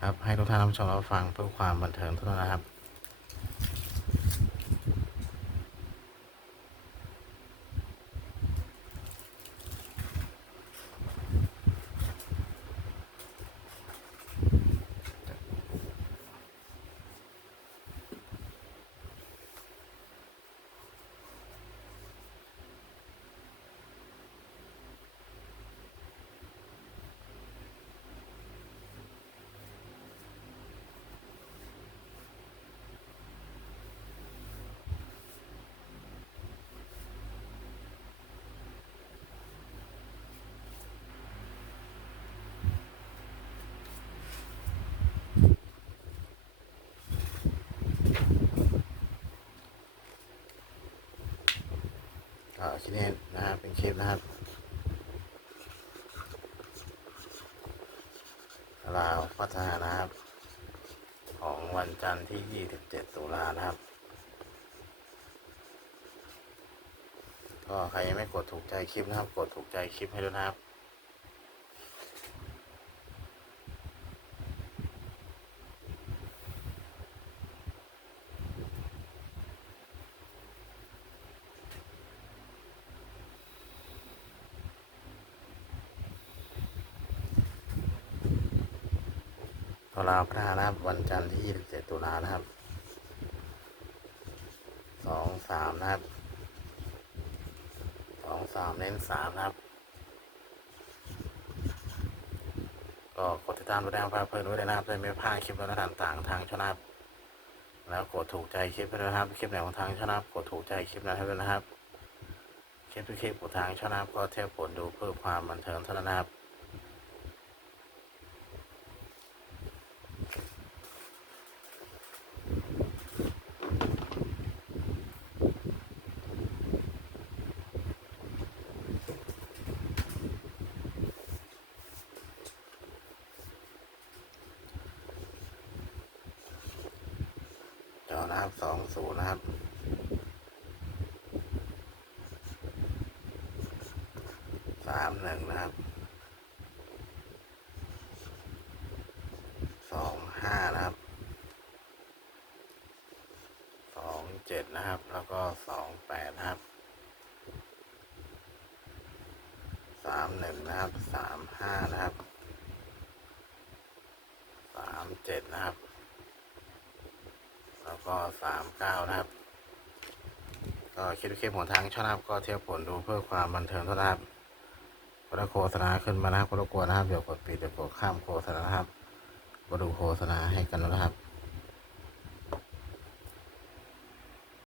ครับให้ทุกท่านรับชมรับฟังเพื่อความบันเทิงเท่านั้นนะครับ ก็คลิปนี้นะครับเป็นคลิปนะครับลาวพัฒนานะครับ ของวันจันทร์ที่ 27 ตุลานะครับ ก็ใครยังไม่กดถูกใจคลิปนะครับ กดถูกใจคลิปให้ด้วยนะครับ ลาพัฒนานะครับ วันจันทร์ที่ 27 ตุลานะครับ สองสามนะครับ สองสามเน้นสามนะครับ ก็กดติดตามดูแลฟ้าเพิ่มด้วยนะครับได้ไม่พลาดคลิปแล้วต่างๆทางช่องนะครับแล้วกดถูกใจคลิปด้วยนะครับ คลิปไหนของทางช่องนะครับกดถูกใจคลิปนั้นให้ด้วยนะครับ คลิปทุกคลิปของทางช่องนะครับก็เทียบผลดูเพื่อความบันเทิงเท่านั้นนะครับ จอนะครับสองศูนย์นะครับสามหนึ่งนะครับสองห้านะครับสองเจ็ดนะครับ แล้วก็สองแปดนะครับสามหนึ่งนะครับสามห้านะครับสามเจ็ดนะครับ ก็สามเก้านะครับ ก็คิดเคลิปของทางช่องนะครับ ก็เทียบผลดูเพื่อความบันเทิงเท่านั้นครับกระโฆษณาขึ้นมานะครับก็รบกวนนะครับเดี๋ยวกดปิดเดี๋ยวกดข้ามโฆษณานะครับมาดูโฆษณาให้กันนะครับ